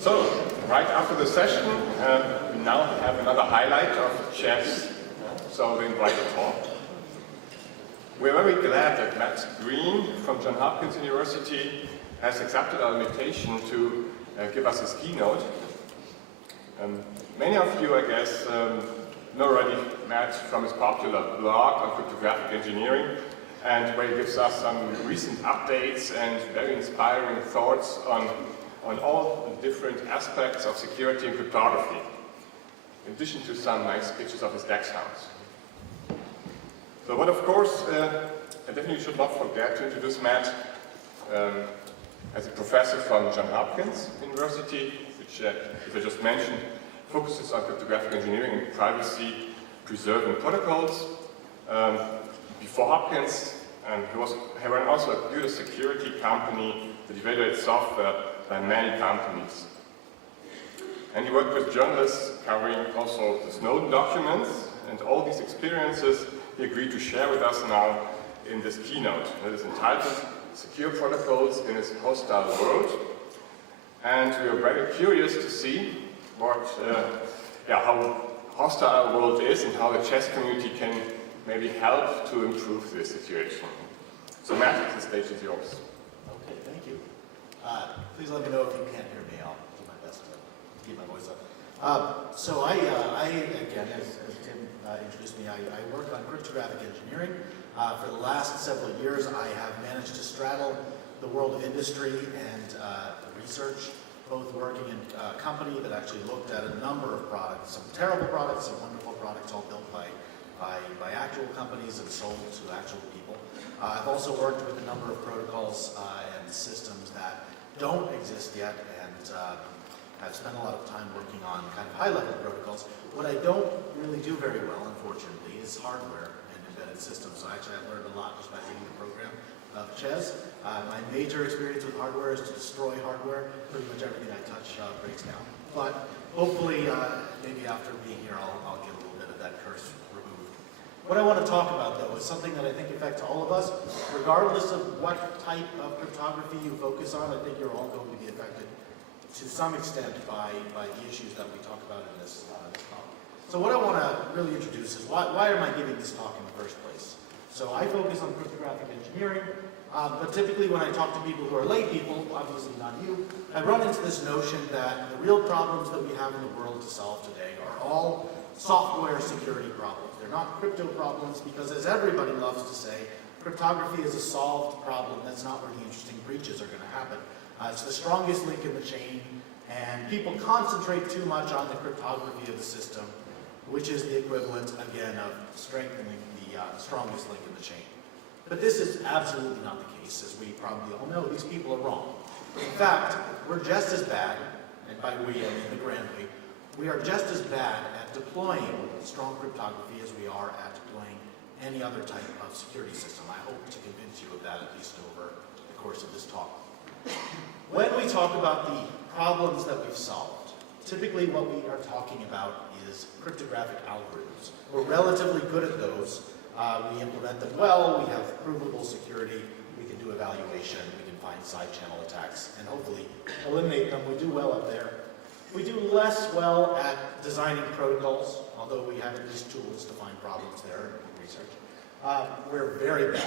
So, right after the session, we now have another highlight of CHES, so the invited talk. We're very glad that Matt Green from Johns Hopkins University has accepted our invitation to give us his keynote. Many of you, I guess, know already Matt from his popular blog on cryptographic engineering, and where he gives us some recent updates and very inspiring thoughts on all the different aspects of security and cryptography, in addition to some nice pictures of his DEX house. So, but of course, I definitely should not forget to introduce Matt as a professor from Johns Hopkins University, which, as I just mentioned, focuses on cryptographic engineering and privacy-preserving protocols. Before Hopkins, he ran also a computer security company that evaluated software by many companies. And he worked with journalists covering also the Snowden documents, and all these experiences he agreed to share with us now in this keynote. It is entitled Secure Protocols in its Hostile World. And we are very curious to see how hostile our world is and how the CHES community can maybe help to improve this situation. So Matt, the stage is yours. Okay, thank you. Please let me know if you can't hear me. I'll do my best to keep my voice up. So I again, as Tim introduced me, I work on cryptographic engineering. For the last several years, I have managed to straddle the world of industry and research, both working in a company that actually looked at a number of products, some terrible products, some wonderful products, all built by actual companies and sold to actual people. I've also worked with a number of protocols and systems that don't exist yet, and I've spent a lot of time working on kind of high-level protocols. What I don't really do very well, unfortunately, is hardware and embedded systems. So actually I've learned a lot just by reading the program of CHES. My major experience with hardware is to destroy hardware. Pretty much everything I touch breaks down. But hopefully, maybe after being here, I'll get a little bit of that curse removed. What I want to talk about, though, is something that I think affects all of us. Regardless of what type of cryptography you focus on, I think you're all going to be affected to some extent by the issues that we talk about in this talk. So what I want to really introduce is why am I giving this talk in the first place? So I focus on cryptographic engineering, but typically when I talk to people who are lay people, obviously not you, I run into this notion that the real problems that we have in the world to solve today are all software security problems. They're not crypto problems because, as everybody loves to say, cryptography is a solved problem. That's not where the interesting breaches are going to happen. It's the strongest link in the chain, and people concentrate too much on the cryptography of the system, which is the equivalent, again, of strengthening the strongest link in the chain. But this is absolutely not the case, as we probably all know. These people are wrong. In fact, we're just as bad, and by we I mean the grand we are just as bad at deploying strong cryptography as we are at deploying any other type of security system. I hope to convince you of that at least over the course of this talk. When we talk about the problems that we've solved, typically what we are talking about is cryptographic algorithms. We're relatively good at those. We implement them well, we have provable security, we can do evaluation, we can find side channel attacks, and hopefully eliminate them. We do well up there. We do less well at designing protocols, although we have at least tools to find problems there in research. We're very bad,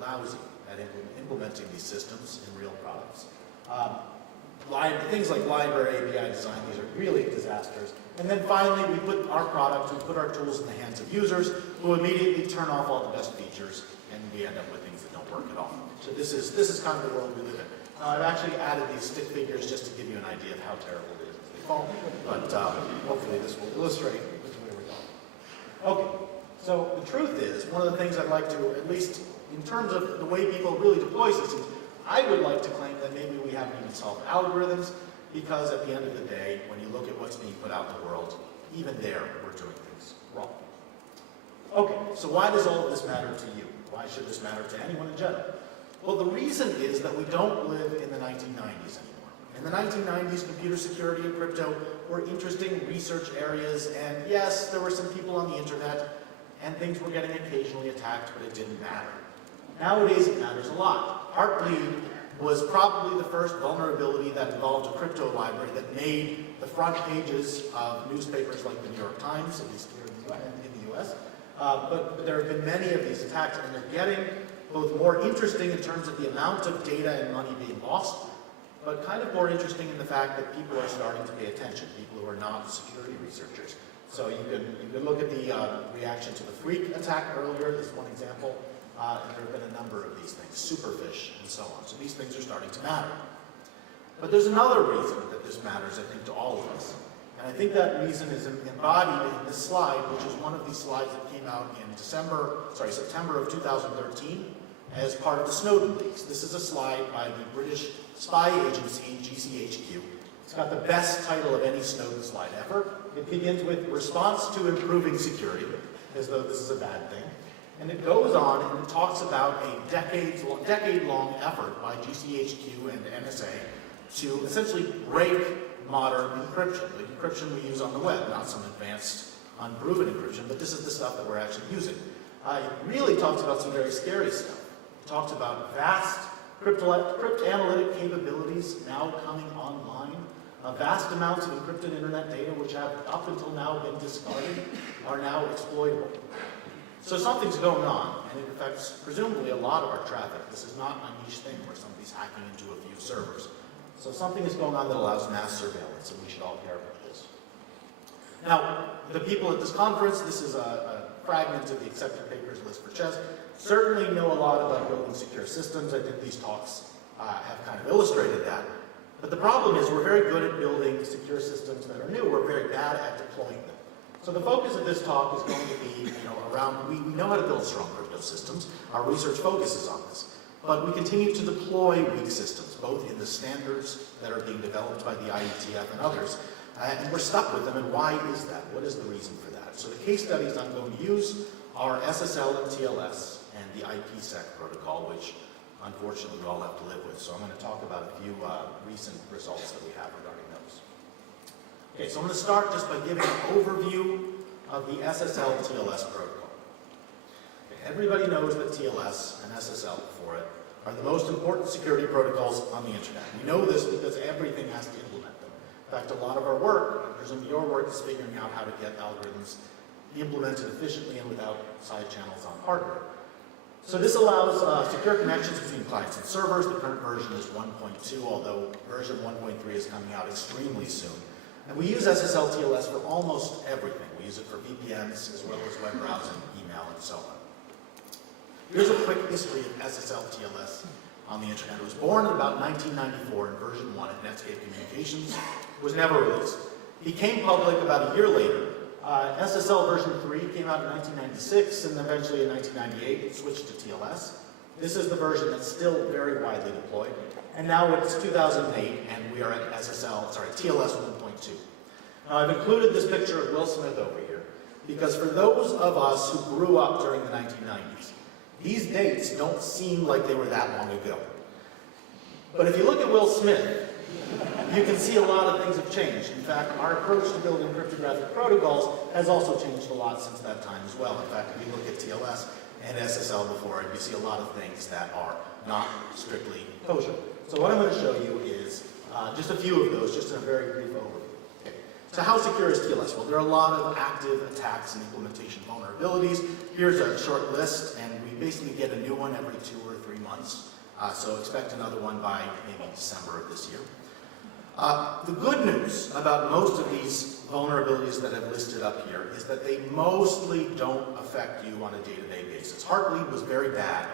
lousy at implementing these systems in real products. Things like library API design, these are really disasters. And then finally, we put our tools in the hands of users who immediately turn off all the best features, and we end up with things that don't work at all. So this is kind of the world we live in. I've actually added these stick figures just to give you an idea of how terrible it is as they fall, but hopefully this will illustrate which way we're going. Okay, so the truth is, one of the things I'd like to, at least in terms of the way people really deploy systems, I would like to claim that maybe we haven't even solved algorithms, because at the end of the day, when you look at what's being put out in the world, even there, we're doing things wrong. Okay, so why does all of this matter to you? Why should this matter to anyone in general? Well, the reason is that we don't live in the 1990s anymore. In the 1990s, computer security and crypto were interesting research areas, and yes, there were some people on the internet, and things were getting occasionally attacked, but it didn't matter. Nowadays, it matters a lot, partly was probably the first vulnerability that involved a crypto library that made the front pages of newspapers like the New York Times, at least here in the US. But there have been many of these attacks, and they're getting both more interesting in terms of the amount of data and money being lost, but kind of more interesting in the fact that people are starting to pay attention, people who are not security researchers. So you can look at the reaction to the Freak attack earlier, this one example, and there have been a number of these things, Superfish and so on. So these things are starting to matter. But there's another reason that this matters, I think, to all of us. And I think that reason is embodied in this slide, which is one of these slides that came out in September of 2013 as part of the Snowden leaks. This is a slide by the British spy agency, GCHQ. It's got the best title of any Snowden slide ever. It begins with response to improving security, as though this is a bad thing. And it goes on and it talks about a decade-long effort by GCHQ and NSA to essentially break modern encryption, the encryption we use on the web, not some advanced, unproven encryption, but this is the stuff that we're actually using. It really talks about some very scary stuff. It talks about vast cryptanalytic capabilities now coming online. Vast amounts of encrypted internet data, which have up until now been discarded, are now exploitable. So something's going on, and it affects presumably a lot of our traffic. This is not a niche thing where somebody's hacking into a few servers. So something is going on that allows mass surveillance, and we should all care about this. Now, the people at this conference, this is a fragment of the accepted papers list for CHES, certainly know a lot about building secure systems. I think these talks have kind of illustrated that. But the problem is we're very good at building secure systems that are new. We're very bad at deploying them. So the focus of this talk is going to be, around, we know how to build strong crypto systems. Our research focuses on this. But we continue to deploy weak systems, both in the standards that are being developed by the IETF and others, and we're stuck with them, and why is that? What is the reason for that? So the case studies I'm going to use are SSL and TLS and the IPsec protocol, which unfortunately we all have to live with. So I'm going to talk about a few recent results that we have regarding those. Okay, so I'm going to start just by giving an overview of the SSL-TLS protocol. Okay, everybody knows that TLS and SSL for it are the most important security protocols on the internet. We know this because everything has to implement them. In fact, a lot of our work, I presume your work, is figuring out how to get algorithms implemented efficiently and without side channels on hardware. So this allows secure connections between clients and servers. The current version is 1.2, although version 1.3 is coming out extremely soon. And we use SSL-TLS for almost everything. We use it for VPNs as well as web browsing, email, and so on. Here's a quick history of SSL-TLS on the internet. It was born in about 1994 in version 1 at Netscape Communications. It was never released. It became public about a year later. SSL version 3 came out in 1996, and eventually in 1998 it switched to TLS. This is the version that's still very widely deployed. And now it's 2008, and we are at TLS 1.2. Now I've included this picture of Will Smith over here, because for those of us who grew up during the 1990s, these dates don't seem like they were that long ago. But if you look at Will Smith, you can see a lot of things have changed. In fact, our approach to building cryptographic protocols has also changed a lot since that time as well. In fact, if you look at TLS and SSL before it, you see a lot of things that are not strictly kosher. So what I'm going to show you is just a few of those, just in a very brief overview. Okay. So how secure is TLS? Well, there are a lot of active attacks and implementation vulnerabilities. Here's a short list, and we basically get a new one every 2 or 3 months. So expect another one by maybe December of this year. The good news about most of these vulnerabilities that I've listed up here is that they mostly don't affect you on a day-to-day basis. Heartbleed was very bad,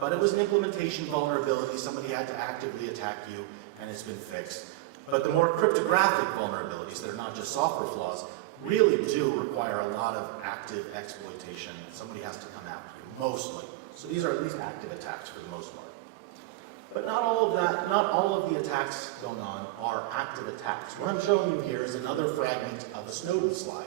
but it was an implementation vulnerability. Somebody had to actively attack you, and it's been fixed. But the more cryptographic vulnerabilities that are not just software flaws really do require a lot of active exploitation. Somebody has to come after you, mostly. So these are at least active attacks for the most part. But not all of the attacks going on are active attacks. What I'm showing you here is another fragment of a Snowden slide.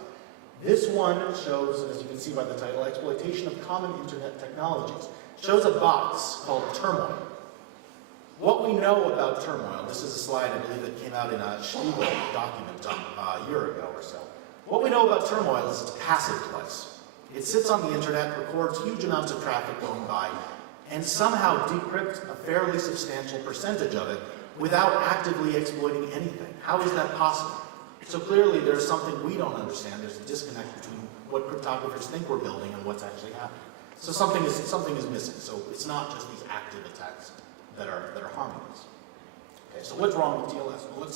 This one shows, as you can see by the title, exploitation of common internet technologies. It shows a box called Turmoil. What we know about Turmoil, this is a slide I believe that came out in a Spiegel document a year ago or so. What we know about Turmoil is it's a passive device. It sits on the internet, records huge amounts of traffic going by, and somehow decrypt a fairly substantial percentage of it without actively exploiting anything. How is that possible? So clearly there's something we don't understand. There's a disconnect between what cryptographers think we're building and what's actually happening. So something is missing. So it's not just these active attacks that are harming us. Okay, so what's wrong with TLS? Well,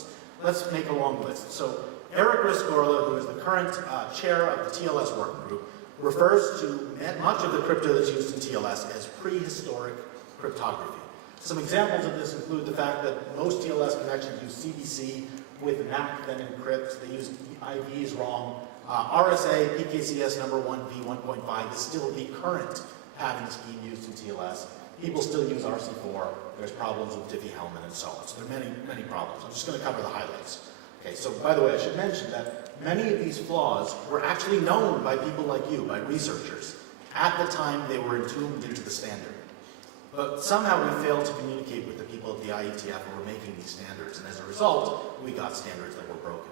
let's make a long list. So Eric Rescorla, who is the current chair of the TLS working group, refers to much of the crypto that's used in TLS as prehistoric cryptography. Some examples of this include the fact that most TLS connections use CBC with MAC then encrypt. They use IVs wrong. RSA PKCS number 1 v1.5 is still the current pattern scheme used in TLS. People still use RC4. There's problems with Diffie-Hellman and so on. So there are many, many problems. I'm just going to cover the highlights. Okay, so by the way, I should mention that many of these flaws were actually known by people like you, by researchers, at the time they were entombed into the standard. But somehow we failed to communicate with the people at the IETF who were making these standards, and as a result, we got standards that were broken.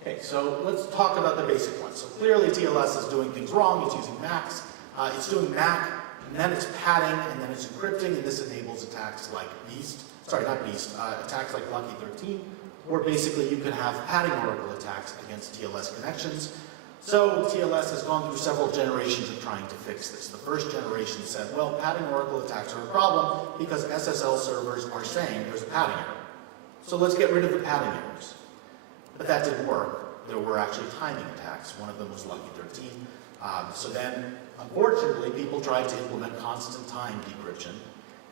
Okay, so let's talk about the basic ones. So clearly TLS is doing things wrong. It's using MACs. It's doing MAC, and then it's padding, and then it's encrypting, and this enables attacks like attacks like Lucky 13, where basically you can have padding oracle attacks against TLS connections. So TLS has gone through several generations of trying to fix this. The first generation said, well, padding oracle attacks are a problem because SSL servers are saying there's a padding error. So let's get rid of the padding errors. But that didn't work. There were actually timing attacks. One of them was Lucky 13. So then, unfortunately, people tried to implement constant time decryption.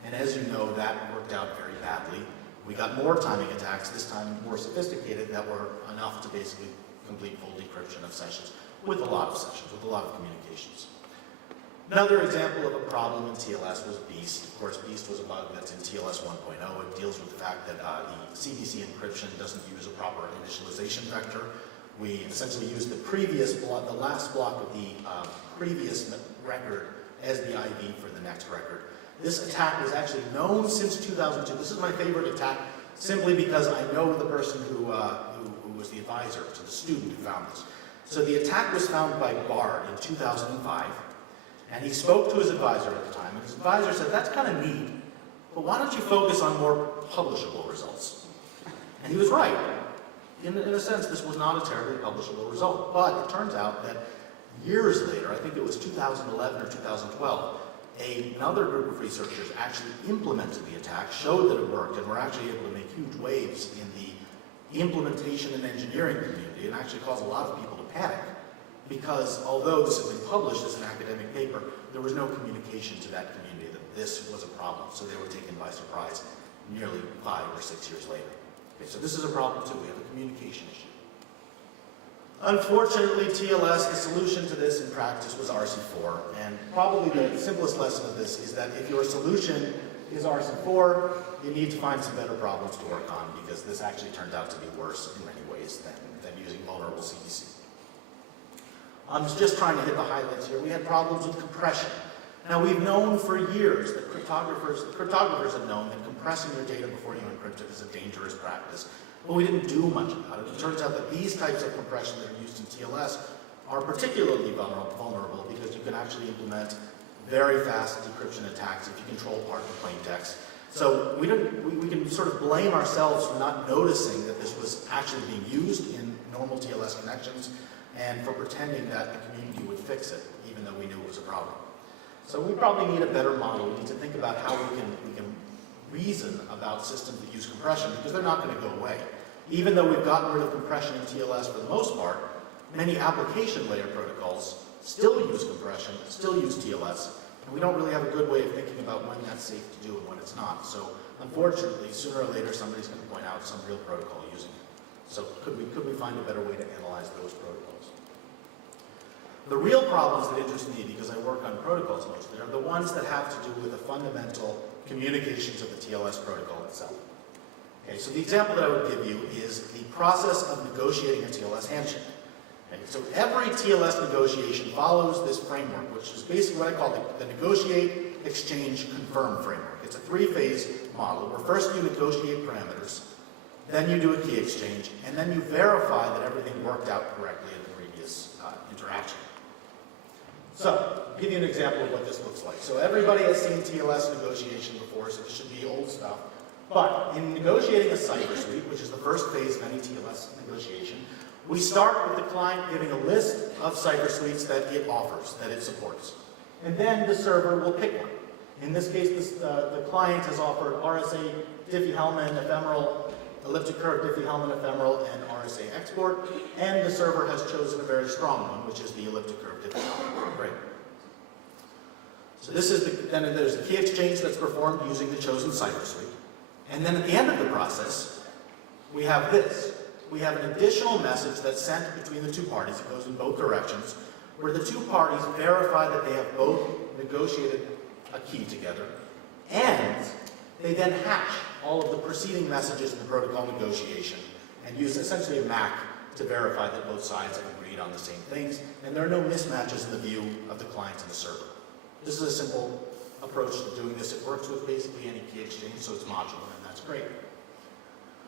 And as you know, that worked out very badly. We got more timing attacks, this time more sophisticated, that were enough to basically complete full decryption of sessions, with a lot of sessions, with a lot of communications. Another example of a problem in TLS was Beast. Of course, Beast was a bug that's in TLS 1.0. It deals with the fact that the CBC encryption doesn't use a proper initialization vector. We essentially use the last block of the previous record as the IV for the next record. This attack was actually known since 2002. This is my favorite attack, simply because I know the person who was the advisor to the student who found this. So the attack was found by Bard in 2005, and he spoke to his advisor at the time, and his advisor said, that's kind of neat, but why don't you focus on more publishable results? And he was right. In a sense, this was not a terribly publishable result, but it turns out that years later, I think it was 2011 or 2012, another group of researchers actually implemented the attack, showed that it worked, and were actually able to make huge waves in the implementation and engineering community, and actually caused a lot of people to panic, because although this had been published as an academic paper, there was no communication to that community that this was a problem, so they were taken by surprise nearly 5 or 6 years later. Okay, so this is a problem too. We have a communication issue. Unfortunately, TLS, the solution to this in practice was RC4, and probably the simplest lesson of this is that if your solution is RC4, you need to find some better problems to work on, because this actually turned out to be worse in many ways than using vulnerable CBC. I'm just trying to hit the highlights here. We had problems with compression. Now, we've known for years that cryptographers have known that compressing your data before you encrypt it is a dangerous practice. But we didn't do much about it. It turns out that these types of compression that are used in TLS are particularly vulnerable because you can actually implement very fast decryption attacks if you control part of the plain text. So we can sort of blame ourselves for not noticing that this was actually being used in normal TLS connections, and for pretending that the community would fix it, even though we knew it was a problem. So we probably need a better model. We need to think about how we can reason about systems that use compression, because they're not going to go away. Even though we've gotten rid of compression in TLS for the most part, many application layer protocols still use compression, still use TLS, and we don't really have a good way of thinking about when that's safe to do and when it's not. So unfortunately, sooner or later, somebody's going to point out some real protocol using it. So could we find a better way to analyze those protocols? The real problems that interest me, because I work on protocols mostly, are the ones that have to do with the fundamental communications of the TLS protocol itself. Okay, so the example that I would give you is the process of negotiating a TLS handshake. Okay, so every TLS negotiation follows this framework, which is basically what I call the negotiate, exchange, confirm framework. It's a 3-phase model where first you negotiate parameters, then you do a key exchange, and then you verify that everything worked out correctly in the previous interaction. So, I'll give you an example of what this looks like. So everybody has seen TLS negotiation before, so this should be old stuff. But in negotiating a cipher suite, which is the first phase of any TLS negotiation, we start with the client giving a list of cipher suites that it offers, that it supports. And then the server will pick one. In this case, the client has offered RSA Diffie-Hellman ephemeral, elliptic curve Diffie-Hellman ephemeral, and RSA export. And the server has chosen a very strong one, which is the elliptic curve Diffie-Hellman. Great. So this is then there's a key exchange that's performed using the chosen cipher suite. And then at the end of the process, we have this. We have an additional message that's sent between the two parties. It goes in both directions, where the two parties verify that they have both negotiated a key together, and they then hash all of the preceding messages in the protocol negotiation and use essentially a MAC to verify that both sides have agreed on the same things, and there are no mismatches in the view of the client and the server. This is a simple approach to doing this. It works with basically any key exchange, so it's modular, and that's great.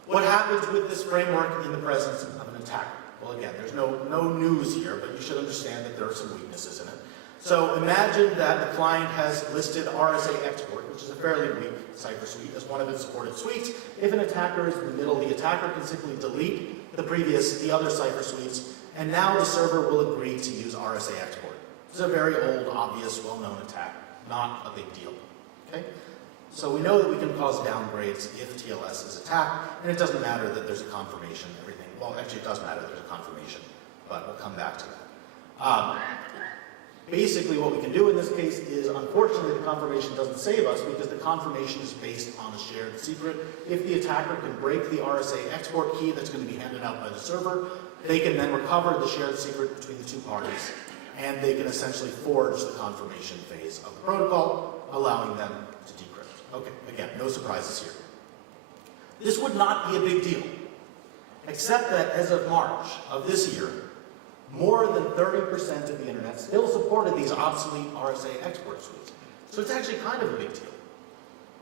What happens with this framework in the presence of an attacker? Well, again, there's no news here, but you should understand that there are some weaknesses in it. So imagine that the client has listed RSA export, which is a fairly weak cipher suite, as one of its supported suites. If an attacker is in the middle, the attacker can simply delete the other cipher suites, and now the server will agree to use RSA export. This is a very old, obvious, well-known attack, not a big deal. Okay? So we know that we can cause downgrades if TLS is attacked, and it doesn't matter that there's a confirmation, everything. Well, actually it does matter that there's a confirmation, but we'll come back to that. Basically what we can do in this case is, unfortunately, the confirmation doesn't save us because the confirmation is based on a shared secret. If the attacker can break the RSA export key that's going to be handed out by the server, they can then recover the shared secret between the two parties, and they can essentially forge the confirmation phase of the protocol, allowing them to decrypt. Okay, again, no surprises here. This would not be a big deal, except that as of March of this year, more than 30% of the internet still supported these obsolete RSA export suites. So it's actually kind of a big deal.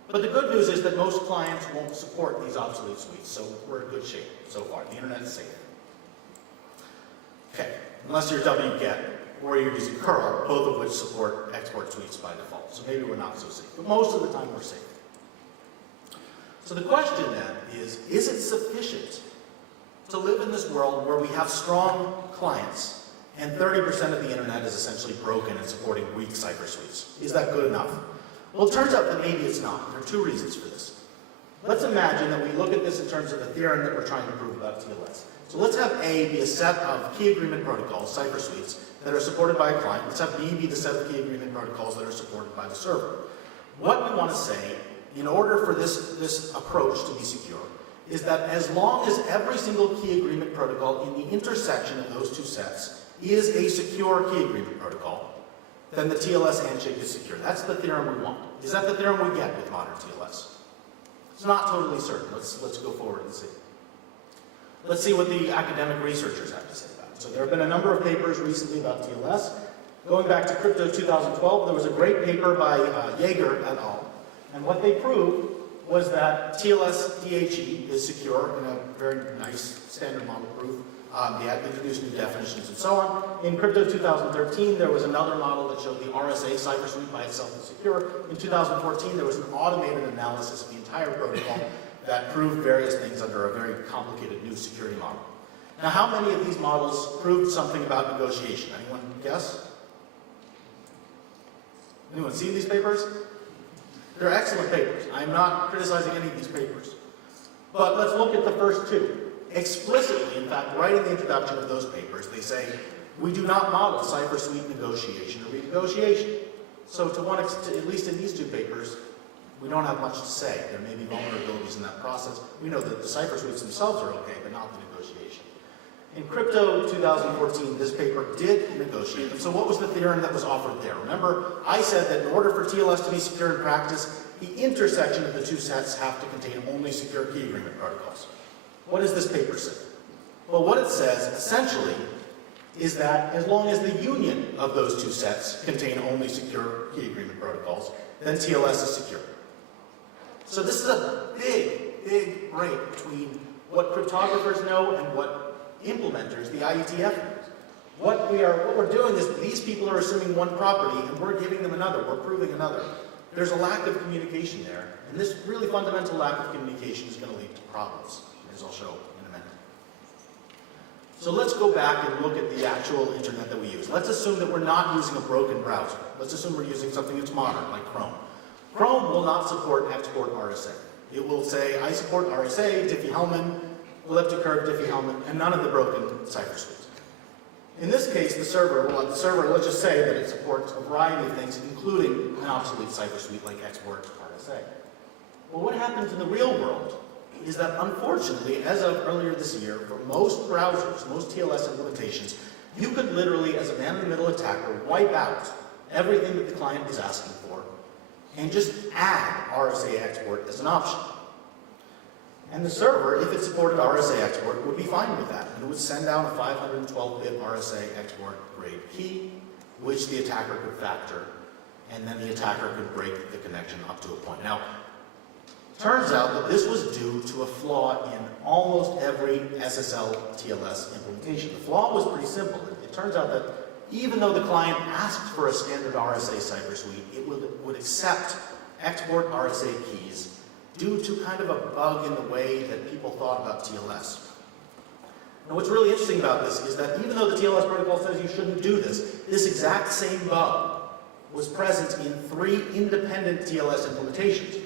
But the good news is that most clients won't support these obsolete suites, so we're in good shape so far. The internet is safe. Okay, unless you're wget or you're using curl, both of which support export suites by default. So maybe we're not so safe, but most of the time we're safe. So the question then is it sufficient to live in this world where we have strong clients and 30% of the internet is essentially broken and supporting weak cipher suites? Is that good enough? Well, it turns out that maybe it's not. There are two reasons for this. Let's imagine that we look at this in terms of the theorem that we're trying to prove about TLS. So let's have A be a set of key agreement protocols, cipher suites, that are supported by a client. Let's have B be the set of key agreement protocols that are supported by the server. What we want to say, in order for this approach to be secure, is that as long as every single key agreement protocol in the intersection of those two sets is a secure key agreement protocol, then the TLS handshake is secure. That's the theorem we want. Is that the theorem we get with modern TLS? It's not totally certain. Let's go forward and see. Let's see what the academic researchers have to say about it. So there have been a number of papers recently about TLS. Going back to Crypto 2012, there was a great paper by Jaeger et al. And what they proved was that TLS DHE is secure in a very nice standard model proof. They had introduced new definitions and so on. In Crypto 2013, there was another model that showed the RSA cipher suite by itself is secure. In 2014, there was an automated analysis of the entire protocol that proved various things under a very complicated new security model. Now, how many of these models proved something about negotiation? Anyone guess? Anyone seen these papers? They're excellent papers. I'm not criticizing any of these papers. But let's look at the first two. Explicitly, in fact, right in the introduction of those papers, they say, we do not model cipher suite negotiation or renegotiation. So to one extent, at least in these two papers, we don't have much to say. There may be vulnerabilities in that process. We know that the cipher suites themselves are okay, but not the negotiation. In Crypto 2014, this paper did negotiate them. So what was the theorem that was offered there? Remember, I said that in order for TLS to be secure in practice, the intersection of the two sets have to contain only secure key agreement protocols. What does this paper say? Well, what it says, essentially, is that as long as the union of those two sets contain only secure key agreement protocols, then TLS is secure. So this is a big, big break between what cryptographers know and what implementers, the IETF knows. What we're doing is these people are assuming one property and we're giving them another, we're proving another. There's a lack of communication there, and this really fundamental lack of communication is going to lead to problems, as I'll show in a minute. So let's go back and look at the actual internet that we use. Let's assume that we're not using a broken browser. Let's assume we're using something that's modern, like Chrome. Chrome will not support export RSA. It will say, I support RSA, Diffie-Hellman, elliptic curve, Diffie-Hellman, and none of the broken cipher suites. In this case, the server, let's just say that it supports a variety of things, including an obsolete cipher suite like export RSA. Well, what happens in the real world is that, unfortunately, as of earlier this year, for most browsers, most TLS implementations, you could literally, as a man-in-the-middle attacker, wipe out everything that the client is asking for and just add RSA export as an option. And the server, if it supported RSA export, would be fine with that. And it would send down a 512-bit RSA export grade key, which the attacker could factor, and then the attacker could break the connection up to a point. Now, turns out that this was due to a flaw in almost every SSL TLS implementation. The flaw was pretty simple. It turns out that even though the client asked for a standard RSA cipher suite, it would accept export RSA keys due to kind of a bug in the way that people thought about TLS. Now what's really interesting about this is that even though the TLS protocol says you shouldn't do this, this exact same bug was present in 3 independent TLS implementations,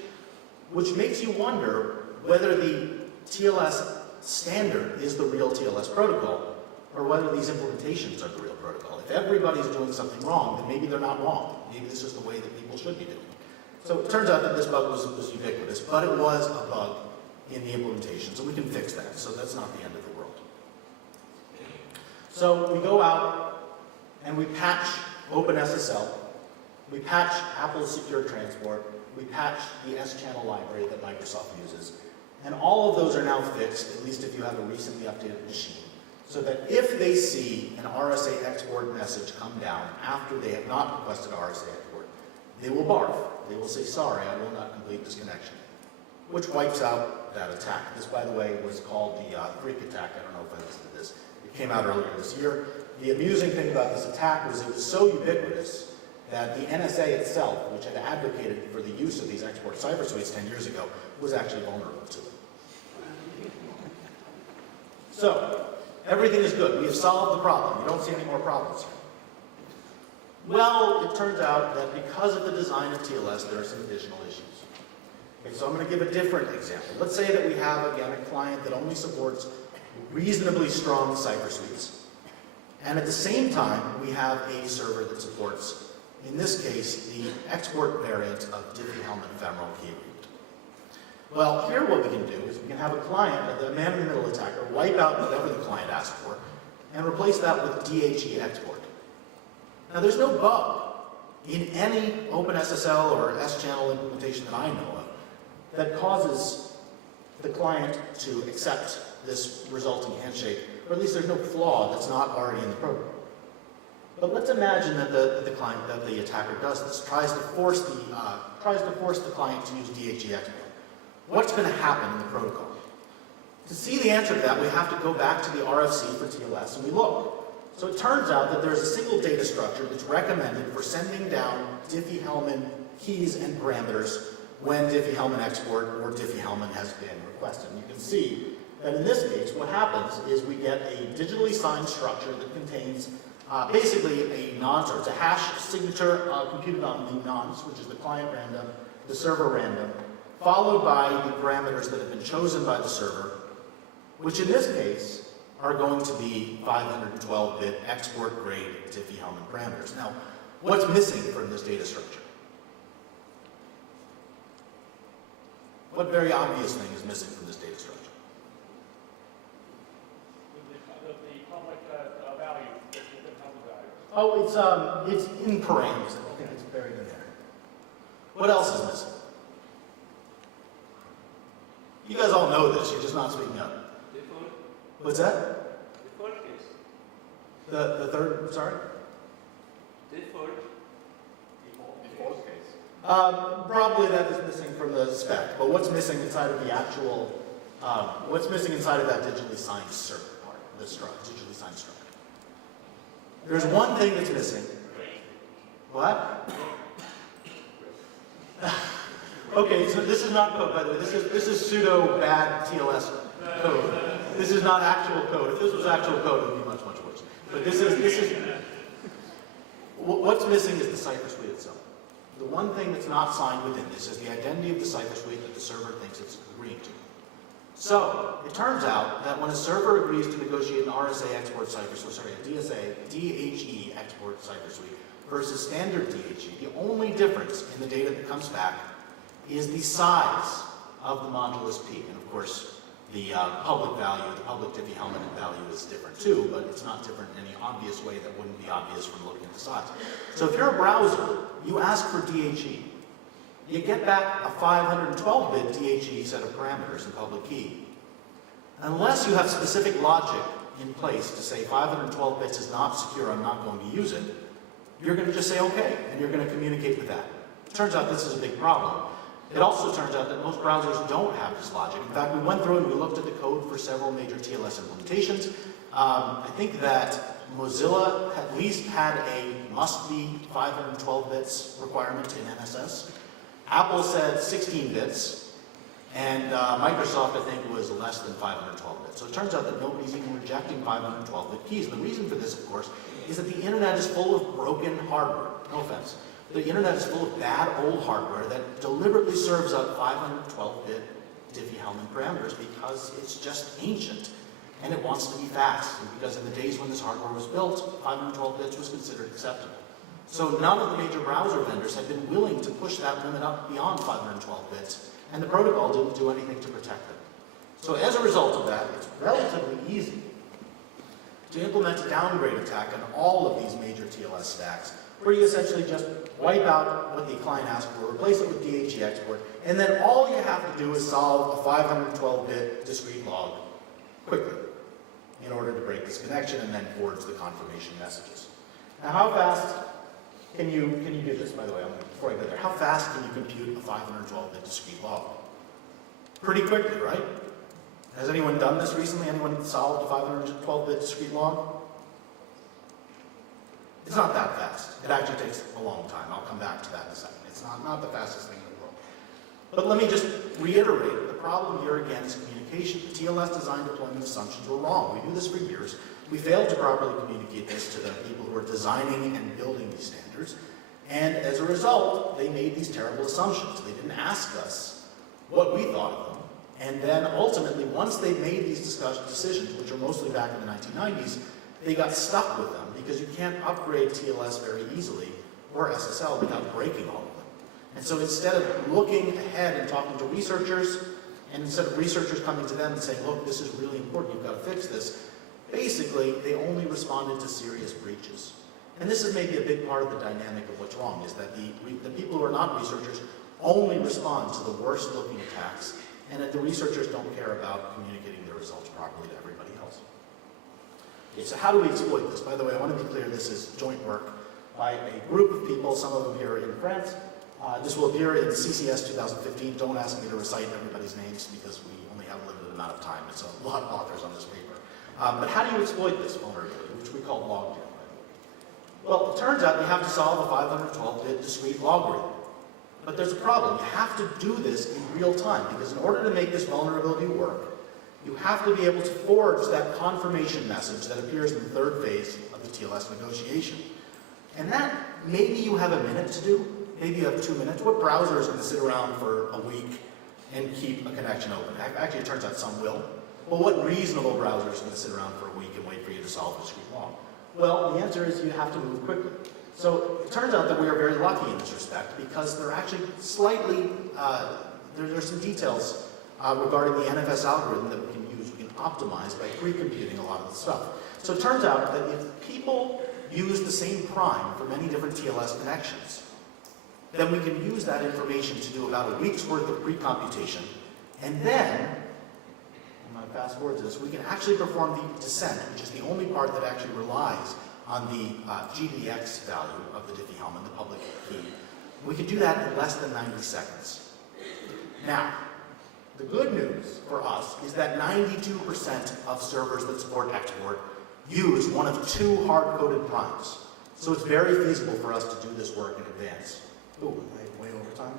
which makes you wonder whether the TLS standard is the real TLS protocol, or whether these implementations are the real protocol. If everybody's doing something wrong, then maybe they're not wrong. Maybe this is the way that people should be doing it. So it turns out that this bug was ubiquitous, but it was a bug in the implementation, so we can fix that. So that's not the end of the world. So we go out and we patch OpenSSL, we patch Apple's Secure Transport, we patch the S-channel library that Microsoft uses, and all of those are now fixed, at least if you have a recently updated machine, so that if they see an RSA export message come down after they have not requested RSA export, they will barf. They will say, sorry, I will not complete this connection, which wipes out that attack. This, by the way, was called the Greek attack. I don't know if I listed this. It came out earlier this year. The amusing thing about this attack was it was so ubiquitous that the NSA itself, which had advocated for the use of these export cipher suites 10 years ago, was actually vulnerable to it. So, everything is good. We have solved the problem. You don't see any more problems here. Well, it turns out that because of the design of TLS, there are some additional issues. Okay, so I'm going to give a different example. Let's say that we have, again, a client that only supports reasonably strong cipher suites. And at the same time, we have a server that supports, in this case, the export variant of Diffie-Hellman ephemeral key root. Well, here what we can do is we can have a client, the man-in-the-middle attacker, wipe out whatever the client asked for, and replace that with DHE export. Now, there's no bug in any OpenSSL or S-channel implementation that I know of that causes the client to accept this resulting handshake, or at least there's no flaw that's not already in the program. But let's imagine that the attacker does this, tries to force the client to use DHE export. What's going to happen in the protocol? To see the answer to that, we have to go back to the RFC for TLS and we look. So it turns out that there's a single data structure that's recommended for sending down Diffie-Hellman keys and parameters when Diffie-Hellman export or Diffie-Hellman has been requested. And you can see that in this case, what happens is we get a digitally signed structure that contains basically a nonce, or it's a hash signature computed on the nonce, which is the client random, the server random, followed by the parameters that have been chosen by the server, which in this case are going to be 512-bit export-grade Diffie-Hellman parameters. Now, what's missing from this data structure? What very obvious thing is missing from this data structure? The public value, the public value. Oh, it's in params. I think it's buried in there. What else is missing? You guys all know this, you're just not speaking up. Default. What's that? Default case. The third, sorry? Default. Default case. Probably that is missing from the spec, but what's missing inside of the actual, what's missing inside of that digitally signed cert part, the digitally signed structure? There's one thing that's missing. What? Okay, so this is not code, by the way. This is pseudo bad TLS code. This is not actual code. If this was actual code, it would be much, much worse. But this is what's missing is the cipher suite itself. The one thing that's not signed within this is the identity of the cipher suite that the server thinks it's agreeing to. So, it turns out that when a server agrees to negotiate an RSA export cipher suite, sorry, a DHE export cipher suite versus standard DHE, the only difference in the data that comes back is the size of the modulus P. And of course, the public value, the public Diffie-Hellman value is different too, but it's not different in any obvious way that wouldn't be obvious from looking at the size. So if you're a browser, you ask for DHE. You get back a 512-bit DHE set of parameters in public key. Unless you have specific logic in place to say 512 bits is not secure, I'm not going to use it, you're going to just say okay, and you're going to communicate with that. It turns out this is a big problem. It also turns out that most browsers don't have this logic. In fact, we went through and we looked at the code for several major TLS implementations. I think that Mozilla at least had a must-be 512 bits requirement in NSS. Apple said 16 bits, and Microsoft, I think, was less than 512 bits. So it turns out that nobody's even rejecting 512-bit keys. And the reason for this, of course, is that the internet is full of broken hardware. No offense. The internet is full of bad old hardware that deliberately serves up 512-bit Diffie-Hellman parameters because it's just ancient and it wants to be fast. And because in the days when this hardware was built, 512 bits was considered acceptable. So none of the major browser vendors have been willing to push that limit up beyond 512 bits, and the protocol didn't do anything to protect them. So as a result of that, it's relatively easy to implement a downgrade attack on all of these major TLS stacks, where you essentially just wipe out what the client asked for, replace it with DHE export, and then all you have to do is solve a 512-bit discrete log quickly in order to break this connection and then forge the confirmation messages. Now, how fast can you do this, by the way, before I go there? How fast can you compute a 512-bit discrete log? Pretty quickly, right? Has anyone done this recently? Anyone solved a 512-bit discrete log? It's not that fast. It actually takes a long time. I'll come back to that in a second. It's not the fastest thing in the world. But let me just reiterate, the problem here again is communication. The TLS design deployment assumptions were wrong. We do this for years. We failed to properly communicate this to the people who are designing and building these standards. And as a result, they made these terrible assumptions. They didn't ask us what we thought of them. And then ultimately, once they made these decisions, which are mostly back in the 1990s, they got stuck with them because you can't upgrade TLS very easily or SSL without breaking all of them. And so instead of looking ahead and talking to researchers, and instead of researchers coming to them and saying, look, this is really important, you've got to fix this, basically they only responded to serious breaches. And this is maybe a big part of the dynamic of what's wrong, is that the people who are not researchers only respond to the worst looking attacks, and that the researchers don't care about communicating their results properly to everybody else. Okay, so how do we exploit this? By the way, I want to be clear, this is joint work by a group of people, some of them here in France. This will appear in CCS 2015. Don't ask me to recite everybody's names because we only have a limited amount of time. It's a lot of authors on this paper. But how do you exploit this vulnerability, which we call logjam? Well, it turns out you have to solve a 512-bit discrete logarithm. But there's a problem. You have to do this in real time, because in order to make this vulnerability work, you have to be able to forge that confirmation message that appears in the third phase of the TLS negotiation. And that, maybe you have a minute to do, maybe you have 2 minutes. What browser is going to sit around for a week and keep a connection open? Actually, it turns out some will. Well, what reasonable browser is going to sit around for a week and wait for you to solve a discrete log? Well, the answer is you have to move quickly. So it turns out that we are very lucky in this respect, because there are actually slightly, there's some details regarding the NFS algorithm that we can use, we can optimize by pre-computing a lot of the stuff. So it turns out that if people use the same prime for many different TLS connections, then we can use that information to do about a week's worth of pre-computation, and then, I'm going to fast forward to this, we can actually perform the descent, which is the only part that actually relies on the G to the X value of the Diffie-Hellman, the public key. We can do that in less than 90 seconds. Now, the good news for us is that 92% of servers that support export use one of two hard-coded primes. So it's very feasible for us to do this work in advance. Oh, am I way over time?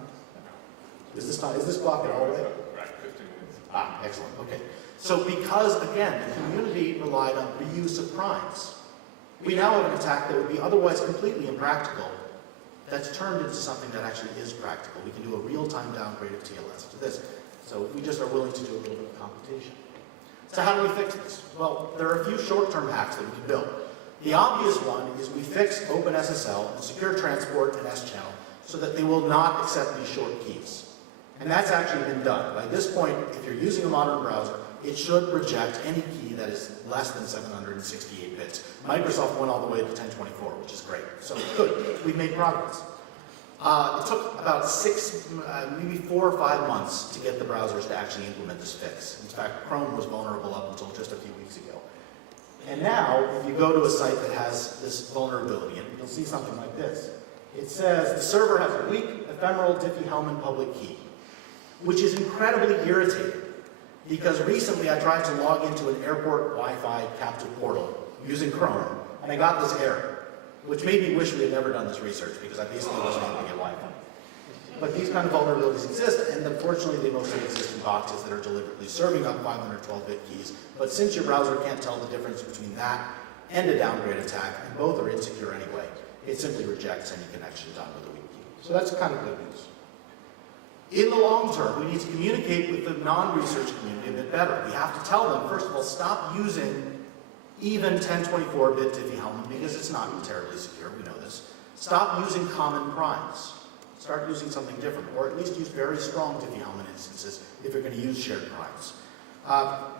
Is this clock at all right? Right, 15 minutes. Ah, excellent, okay. So because, again, the community relied on reuse of primes, we now have an attack that would be otherwise completely impractical that's turned into something that actually is practical. We can do a real-time downgrade of TLS to this. So we just are willing to do a little bit of computation. So how do we fix this? Well, there are a few short-term hacks that we can build. The obvious one is we fix OpenSSL and secure transport and S-channel so that they will not accept these short keys. And that's actually been done. By this point, if you're using a modern browser, it should reject any key that is less than 768 bits. Microsoft went all the way to 1024, which is great. So good, we've made progress. It took about maybe 4 or 5 months to get the browsers to actually implement this fix. In fact, Chrome was vulnerable up until just a few weeks ago. And now, if you go to a site that has this vulnerability, and you'll see something like this. It says the server has a weak, ephemeral Diffie-Hellman public key, which is incredibly irritating because recently I tried to log into an airport Wi-Fi captive portal using Chrome, and I got this error, which made me wish we had never done this research because I basically wasn't able to get Wi-Fi. But these kind of vulnerabilities exist, and unfortunately they mostly exist in boxes that are deliberately serving up 512-bit keys. But since your browser can't tell the difference between that and a downgrade attack, and both are insecure anyway, it simply rejects any connection done with a weak key. So that's kind of good news. In the long term, we need to communicate with the non-research community a bit better. We have to tell them, first of all, stop using even 1024-bit Diffie-Hellman because it's not terribly secure, we know this. Stop using common primes. Start using something different, or at least use very strong Diffie-Hellman instances if you're going to use shared primes.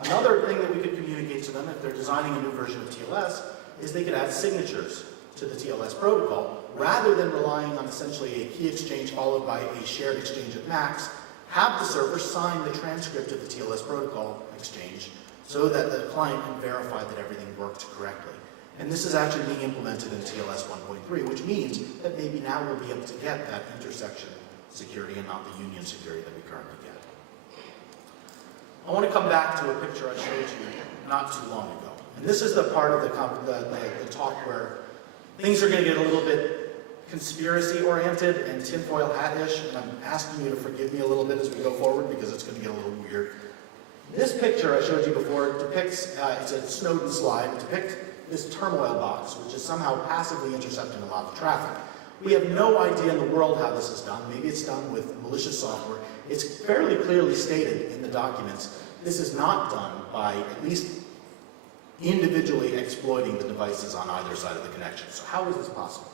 Another thing that we could communicate to them if they're designing a new version of TLS is they could add signatures to the TLS protocol rather than relying on essentially a key exchange followed by a shared exchange of MACs. Have the server sign the transcript of the TLS protocol exchange so that the client can verify that everything worked correctly. And this is actually being implemented in TLS 1.3, which means that maybe now we'll be able to get that intersection security and not the union security that we currently get. I want to come back to a picture I showed you not too long ago. And this is the part of the talk where things are going to get a little bit conspiracy-oriented and tinfoil hat-ish, and I'm asking you to forgive me a little bit as we go forward because it's going to get a little weird. This picture I showed you before depicts, it's a Snowden slide, it depicts this turmoil box, which is somehow passively intercepting a lot of traffic. We have no idea in the world how this is done. Maybe it's done with malicious software. It's fairly clearly stated in the documents. This is not done by at least individually exploiting the devices on either side of the connection. So how is this possible?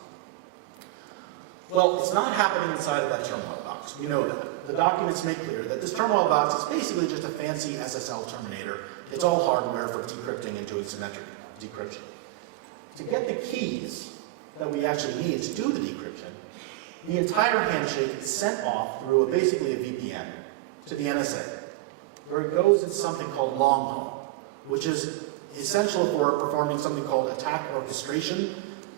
Well, it's not happening inside of that turmoil box. We know that. The documents make clear that this turmoil box is basically just a fancy SSL terminator. It's all hardware for decrypting and doing symmetric decryption. To get the keys that we actually need to do the decryption, the entire handshake is sent off through basically a VPN to the NSA, where it goes in something called long haul, which is essential for performing something called attack orchestration,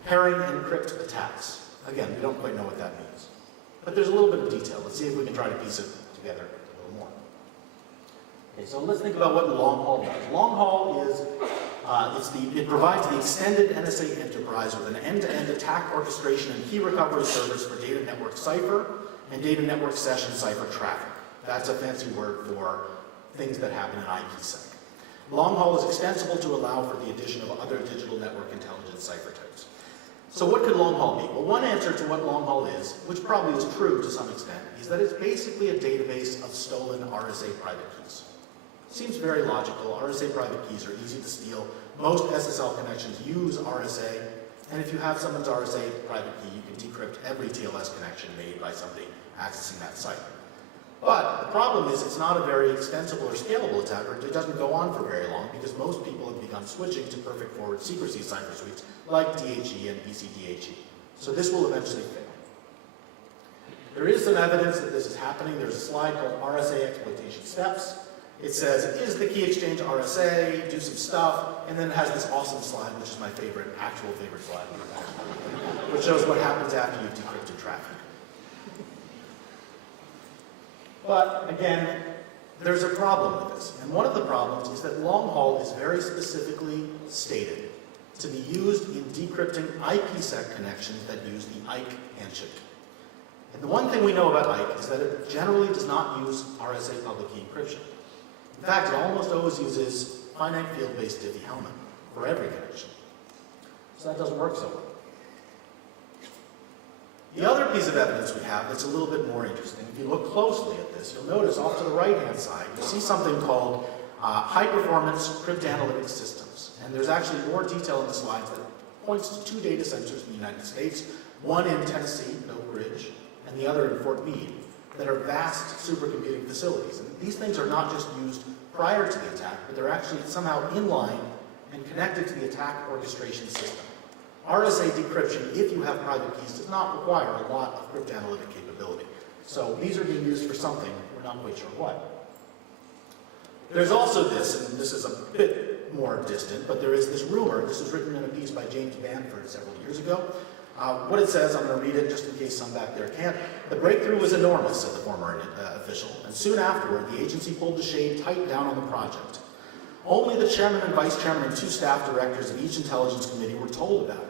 pairing encrypt attacks. Again, we don't quite know what that means. But there's a little bit of detail. Let's see if we can try to piece it together a little more. Okay, so let's think about what long haul does. Long haul is it provides the extended NSA enterprise with an end-to-end attack orchestration and key recovery service for data network cipher and data network session cipher traffic. That's a fancy word for things that happen in IPsec. Long haul is extensible to allow for the addition of other digital network intelligence cipher types. So what could long haul be? Well, one answer to what long haul is, which probably is true to some extent, is that it's basically a database of stolen RSA private keys. Seems very logical. RSA private keys are easy to steal. Most SSL connections use RSA, and if you have someone's RSA private key, you can decrypt every TLS connection made by somebody accessing that site. But the problem is it's not a very extensible or scalable attack, or it doesn't go on for very long because most people have begun switching to perfect forward secrecy cipher suites like DHE and ECDHE. So this will eventually fail. There is some evidence that this is happening. There's a slide called RSA exploitation steps. It says, is the key exchange RSA, do some stuff, and then it has this awesome slide, which is my favorite, actual favorite slide, which shows what happens after you've decrypted traffic. But again, there's a problem with this. And one of the problems is that long haul is very specifically stated to be used in decrypting IPsec connections that use the IKE handshake. And the one thing we know about IKE is that it generally does not use RSA public key encryption. In fact, it almost always uses finite field-based Diffie-Hellman for every connection. So that doesn't work so well. The other piece of evidence we have that's a little bit more interesting, if you look closely at this, you'll notice off to the right-hand side, you see something called high-performance cryptanalytic systems. And there's actually more detail in the slides that points to 2 data centers in the United States, one in Tennessee, at Oak Ridge, and the other in Fort Meade, that are vast supercomputing facilities. And these things are not just used prior to the attack, but they're actually somehow inline and connected to the attack orchestration system. RSA decryption, if you have private keys, does not require a lot of cryptanalytic capability. So these are being used for something, we're not quite sure what. There's also this, and this is a bit more distant, but there is this rumor, this was written in a piece by James Bamford several years ago. What it says, I'm going to read it just in case some back there can't. The breakthrough was enormous, said the former official, and soon afterward the agency pulled the shade tight down on the project. Only the chairman and vice chairman and 2 staff directors of each intelligence committee were told about it.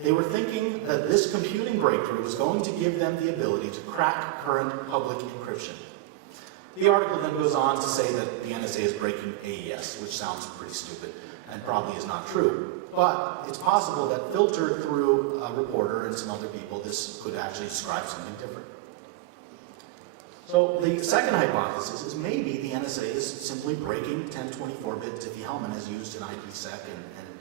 They were thinking that this computing breakthrough was going to give them the ability to crack current public encryption. The article then goes on to say that the NSA is breaking AES, which sounds pretty stupid and probably is not true. But it's possible that filtered through a reporter and some other people, this could actually describe something different. So the second hypothesis is maybe the NSA is simply breaking 1024-bit Diffie-Hellman as used in IPsec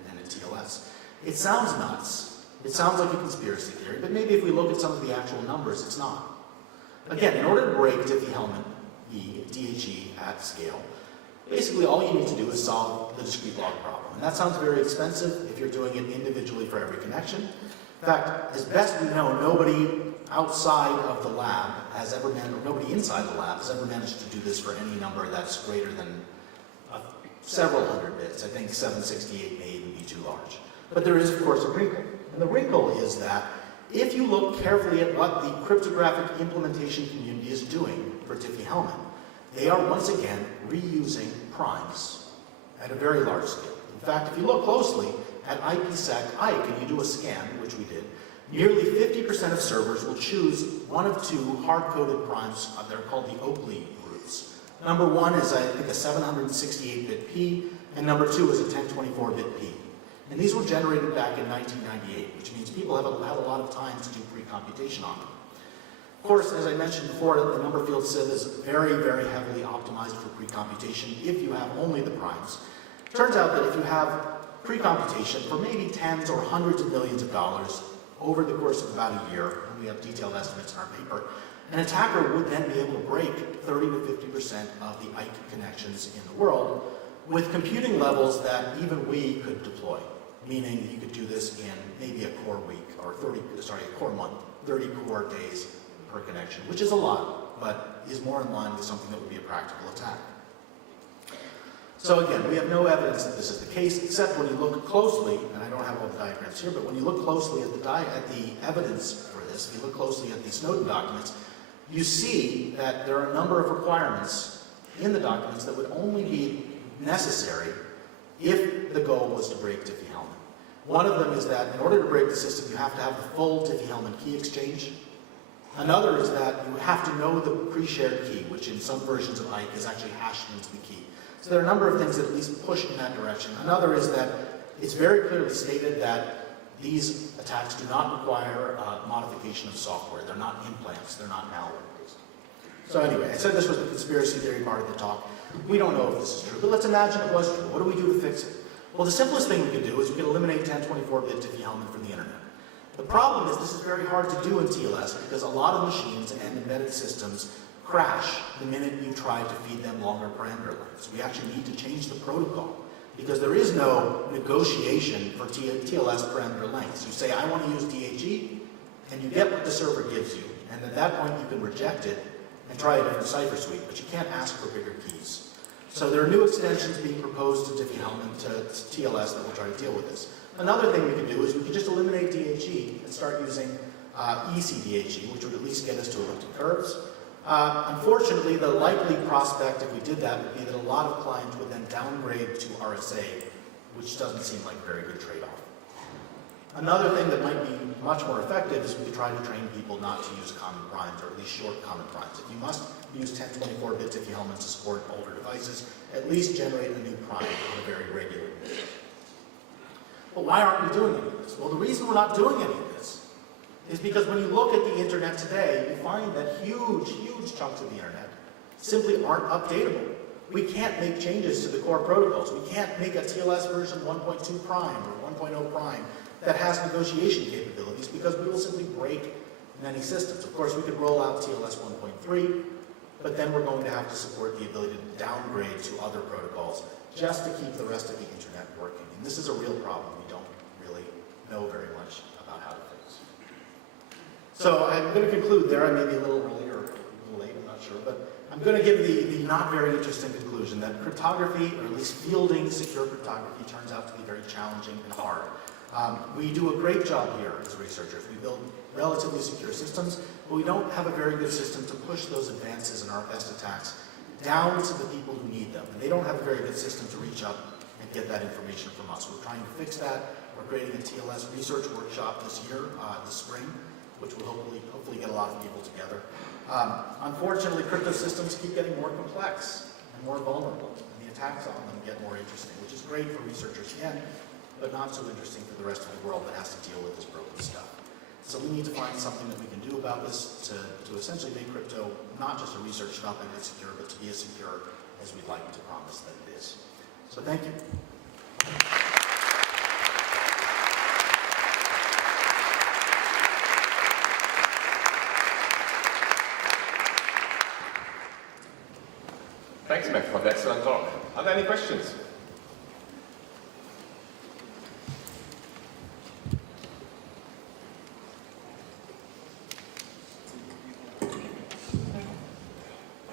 and in TLS. It sounds nuts. It sounds like a conspiracy theory, but maybe if we look at some of the actual numbers, it's not. Again, in order to break Diffie-Hellman, DHE at scale, basically all you need to do is solve the discrete log problem. And that sounds very expensive if you're doing it individually for every connection. In fact, as best we know, nobody outside of the lab has ever managed, or nobody inside the lab has ever managed to do this for any number that's greater than several hundred bits. I think 768 may even be too large. But there is, of course, a wrinkle. And the wrinkle is that if you look carefully at what the cryptographic implementation community is doing for Diffie-Hellman, they are once again reusing primes at a very large scale. In fact, if you look closely at IPsec IKE and you do a scan, which we did, nearly 50% of servers will choose one of 2 hard-coded primes. They're called the Oakley groups. Number 1 is, I think, a 768-bit P, and number 2 is a 1024-bit P. And these were generated back in 1998, which means people have had a lot of time to do pre-computation on them. Of course, as I mentioned before, the number field sieve is very, very heavily optimized for pre-computation if you have only the primes. Turns out that if you have pre-computation for maybe tens or hundreds of millions of dollars over the course of about a year, and we have detailed estimates in our paper, an attacker would then be able to break 30 to 50% of the IKE connections in the world with computing levels that even we could deploy, meaning you could do this in maybe a core week, or a core month, 30 core days per connection, which is a lot, but is more in line with something that would be a practical attack. So again, we have no evidence that this is the case, except when you look closely, and I don't have all the diagrams here, but when you look closely at the evidence for this, if you look closely at the Snowden documents, you see that there are a number of requirements in the documents that would only be necessary if the goal was to break Diffie-Hellman. One of them is that in order to break the system, you have to have the full Diffie-Hellman key exchange. Another is that you have to know the pre-shared key, which in some versions of IKE is actually hashed into the key. So there are a number of things that at least push in that direction. Another is that it's very clearly stated that these attacks do not require modification of software. They're not implants. They're not malware-based. So anyway, I said this was the conspiracy theory part of the talk. We don't know if this is true, but let's imagine it was true. What do we do to fix it? Well, the simplest thing we can do is we can eliminate 1024-bit Diffie-Hellman from the internet. The problem is this is very hard to do in TLS because a lot of machines and embedded systems crash the minute you try to feed them longer parameter lengths. We actually need to change the protocol because there is no negotiation for TLS parameter lengths. You say, I want to use DHE, and you get what the server gives you. And at that point, you can reject it and try a different cipher suite, but you can't ask for bigger keys. So there are new extensions being proposed to Diffie-Hellman, to TLS, that will try to deal with this. Another thing we can do is we can just eliminate DHE and start using ECDHE, which would at least get us to elliptic curves. Unfortunately, the likely prospect, if we did that, would be that a lot of clients would then downgrade to RSA which doesn't seem like a very good trade-off. Another thing that might be much more effective is we could try to train people not to use common primes, or at least short common primes. If you must use 1024-bit Diffie-Hellman to support older devices, at least generate a new prime on a very regular basis. But why aren't we doing any of this? Well, the reason we're not doing any of this is because when you look at the internet today, you find that huge chunks of the internet simply aren't updatable. We can't make changes to the core protocols. We can't make a TLS version 1.2 prime or 1.0 prime that has negotiation capabilities because we will simply break many systems. Of course, we could roll out TLS 1.3, but then we're going to have to support the ability to downgrade to other protocols just to keep the rest of the internet working. And this is a real problem we don't really know very much about how to fix. So I'm going to conclude there. I may be a little early or a little late, I'm not sure, but I'm going to give the not very interesting conclusion that cryptography, or at least fielding secure cryptography, turns out to be very challenging and hard. We do a great job here as researchers. We build relatively secure systems, but we don't have a very good system to push those advances in our best attacks down to the people who need them. And they don't have a very good system to reach up and get that information from us. We're trying to fix that. We're creating a TLS research workshop this year, this spring, which will hopefully get a lot of people together. Unfortunately, crypto systems keep getting more complex and more vulnerable, and the attacks on them get more interesting, which is great for researchers again, but not so interesting for the rest of the world that has to deal with this broken stuff. So we need to find something that we can do about this to essentially make crypto not just a research topic that's secure, but to be as secure as we'd like to promise that it is. So thank you. Thanks, Matt, for the excellent talk. Are there any questions?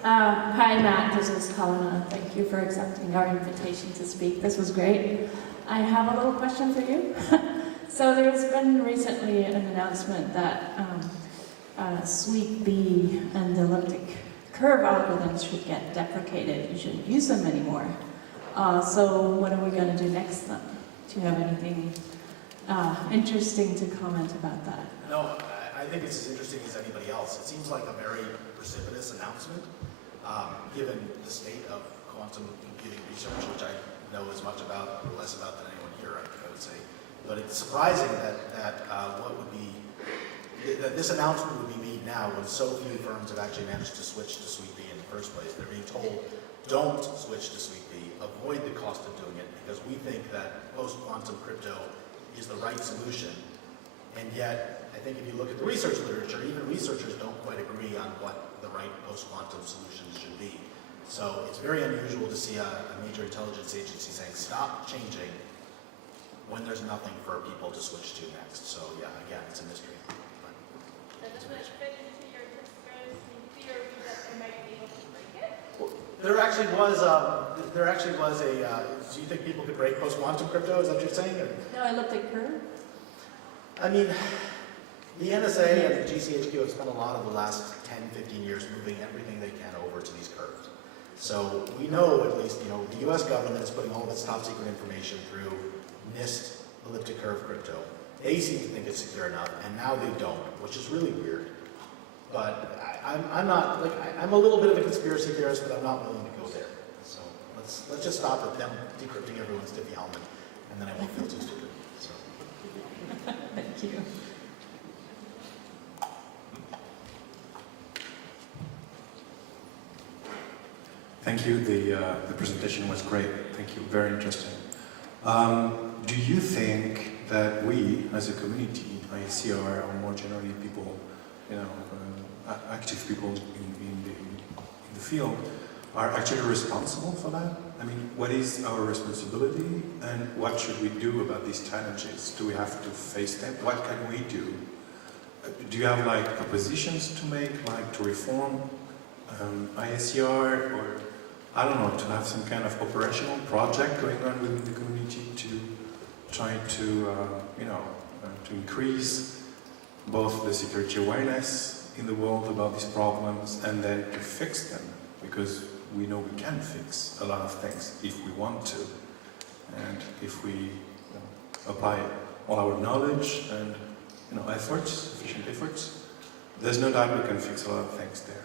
Hi, Matt. This is Helena. Thank you for accepting our invitation to speak. This was great. I have a little question for you. So there's been recently an announcement that Sweet B and the elliptic curve algorithms should get deprecated. You shouldn't use them anymore. So what are we going to do next then? Do you have anything interesting to comment about that? No, I think it's as interesting as anybody else. It seems like a very precipitous announcement, given the state of quantum computing research, which I know as much about or less about than anyone here, I would say. But it's surprising that that this announcement would be made now when so few firms have actually managed to switch to Sweet B in the first place. They're being told, don't switch to Sweet B, avoid the cost of doing it, because we think that post-quantum crypto is the right solution. And yet, I think if you look at the research literature, even researchers don't quite agree on what the right post-quantum solutions should be. So it's very unusual to see a major intelligence agency saying, stop changing when there's nothing for people to switch to next. So yeah, again, it's a mystery. So does it fit into your conspiracy theory that they might be able to break it? There actually was a, do you think people could break post-quantum crypto? Is that what you're saying? Or? No, elliptic curve? I mean, the NSA and the GCHQ have spent a lot of the last 10, 15 years moving everything they can over to these curves. So we know, at least, the US government is putting all of its top secret information through NIST elliptic curve crypto. They seem to think it's secure enough, and now they don't, which is really weird. But I'm not, I'm a little bit of a conspiracy theorist, but I'm not willing to go there. So let's just stop at them decrypting everyone's Diffie-Hellman, and then I won't feel too stupid. So. Thank you. Thank you. The presentation was great. Thank you. Very interesting. Do you think that we, as a community, IACR, or more generally people, active people in the field, are actually responsible for that? I mean, what is our responsibility, and what should we do about these challenges? Do we have to face them? What can we do? Do you have propositions to make, to reform IACR, or I don't know, to have some kind of operational project going on within the community to try to, to increase both the security awareness in the world about these problems and then to fix them, because we know we can fix a lot of things if we want to. And if we apply all our knowledge and efforts, sufficient efforts, there's no doubt we can fix a lot of things there.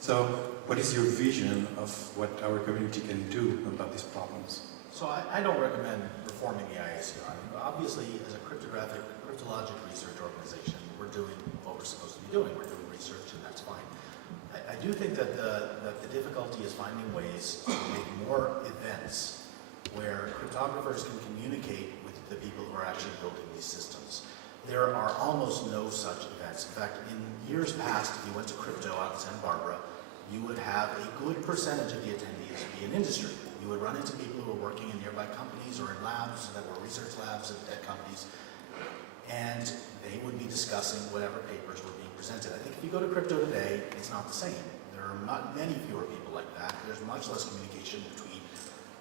So, what is your vision of what our community can do about these problems? So I don't recommend reforming the IACR. I mean, obviously, as a cryptologic research organization, we're doing what we're supposed to be doing. We're doing research, and that's fine. I do think that the difficulty is finding ways to make more events where cryptographers can communicate with the people who are actually building these systems. There are almost no such events. In fact, in years past, if you went to crypto out in Santa Barbara, you would have a good percentage of the attendees be in industry. You would run into people who were working in nearby companies or in labs that were research labs at companies, and they would be discussing whatever papers were being presented. I think if you go to crypto today, it's not the same. There are not many fewer people like that. There's much less communication between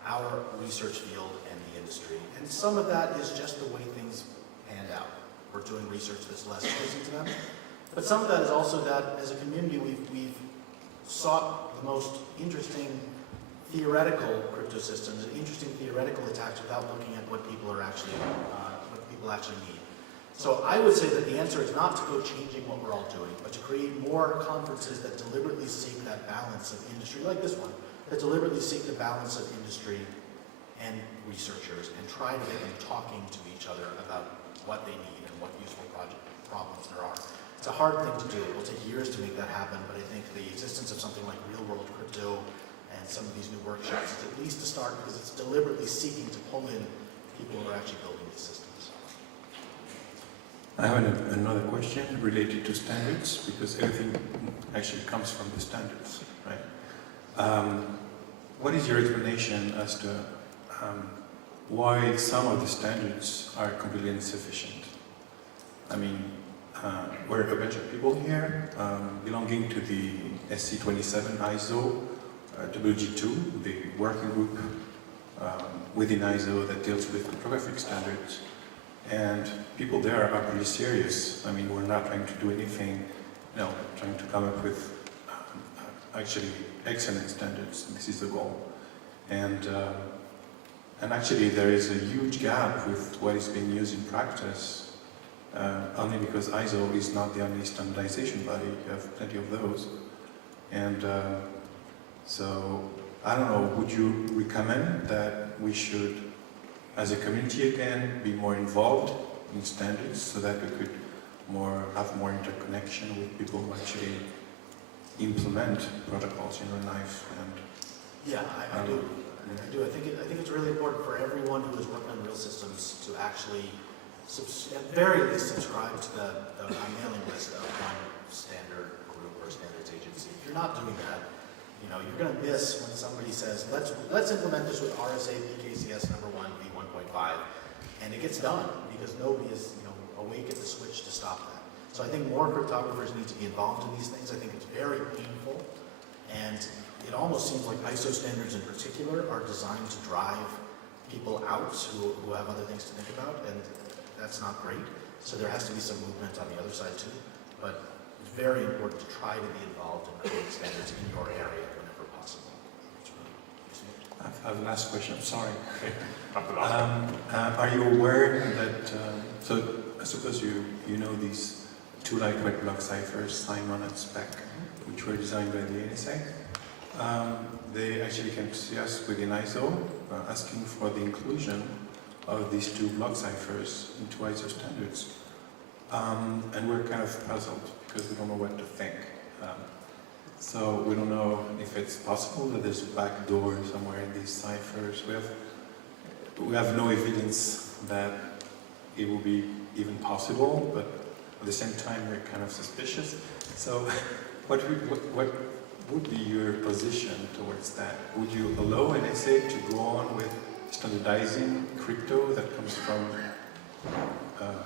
our research field and the industry. And some of that is just the way things panned out. We're doing research that's less pleasing to them. But some of that is also that as a community we've sought the most interesting theoretical crypto systems and interesting theoretical attacks without looking at what people actually need. So I would say that the answer is not to go changing what we're all doing, but to create more conferences that deliberately seek that balance of industry, like this one, that deliberately seek the balance of industry and researchers and try to get them talking to each other about what they need and what useful problems there are. It's a hard thing to do. It will take years to make that happen, but I think the existence of something like real-world crypto and some of these new workshops is at least a start because it's deliberately seeking to pull in people who are actually building these systems. I have another question related to standards, because everything actually comes from the standards, right? What is your explanation as to why some of the standards are completely insufficient? I mean, we're a bunch of people here belonging to the SC27 ISO WG2, the working group within ISO that deals with cryptographic standards. And people there are pretty serious. I mean, we're not trying to do anything, trying to come up with actually excellent standards. This is the goal. And actually there is a huge gap with what is being used in practice. Only because ISO is not the only standardization body, you have plenty of those. And so, I don't know, would you recommend that we should, as a community again, be more involved in standards so that we could have more interconnection with people who actually implement protocols in real life? And Yeah, I do. I do. I think it's really important for everyone who is working on real systems to actually at very least subscribe to the mailing list of one standard group or standards agency. If you're not doing that, you're going to miss when somebody says, let's implement this with RSA PKCS number 1 v1.5, and it gets done because nobody is awake at the switch to stop that. So I think more cryptographers need to be involved in these things. I think it's very painful, and it almost seems like ISO standards in particular are designed to drive people out who have other things to think about, and that's not great. So there has to be some movement on the other side too. But it's very important to try to be involved in creating standards in your area whenever possible. It's really useful. I have a last question, I'm sorry. After the last Are you aware that, so I suppose you know these two lightweight block ciphers, Simon and Spec, which were designed by the NSA. They actually came to see us within ISO asking for the inclusion of these two block ciphers into ISO standards. And we're kind of puzzled because we don't know what to think. So we don't know if it's possible that there's a back door somewhere in these ciphers. We have no evidence that it will be even possible, but at the same time we're kind of suspicious. So what would be your position towards that? Would you allow NSA to go on with standardizing crypto that comes from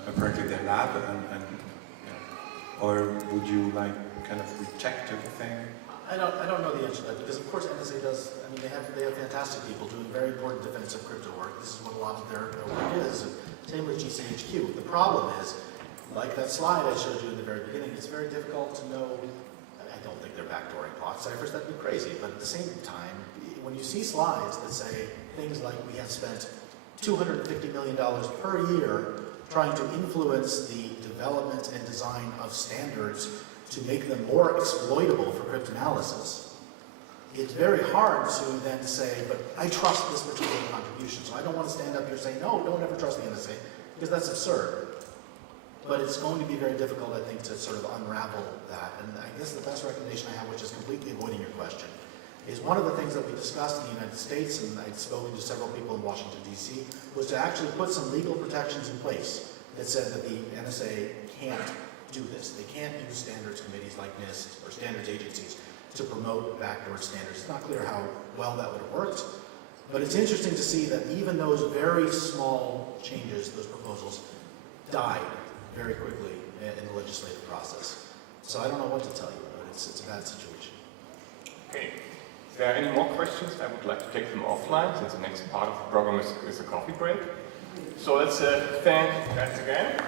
apparently their lab, or would you kind of reject everything? I don't know the answer to that because of course NSA does. I mean, they have fantastic people doing very important defensive crypto work. This is what a lot of their work is. And same with GCHQ. The problem is, like that slide I showed you in the very beginning, it's very difficult to know. I don't think they're backdooring block ciphers. That'd be crazy. But at the same time, when you see slides that say things like we have spent $250 million per year trying to influence the development and design of standards to make them more exploitable for cryptanalysis. It's very hard to then say, but I trust this particular contribution, so I don't want to stand up here and say, no, don't ever trust the NSA, because that's absurd. But it's going to be very difficult, I think, to sort of unravel that. And I guess the best recommendation I have, which is completely avoiding your question, is one of the things that we discussed in the United States, and I'd spoken to several people in Washington, D.C., was to actually put some legal protections in place that said that the NSA can't do this. They can't use standards committees like NIST or standards agencies to promote backdoor standards. It's not clear how well that would have worked, but it's interesting to see that even those very small changes, those proposals, died very quickly in the legislative process. So I don't know what to tell you, but it's a bad situation. Okay. If there are any more questions, I would like to take them offline, since the next part of the program is a coffee break. So let's thank Matt again.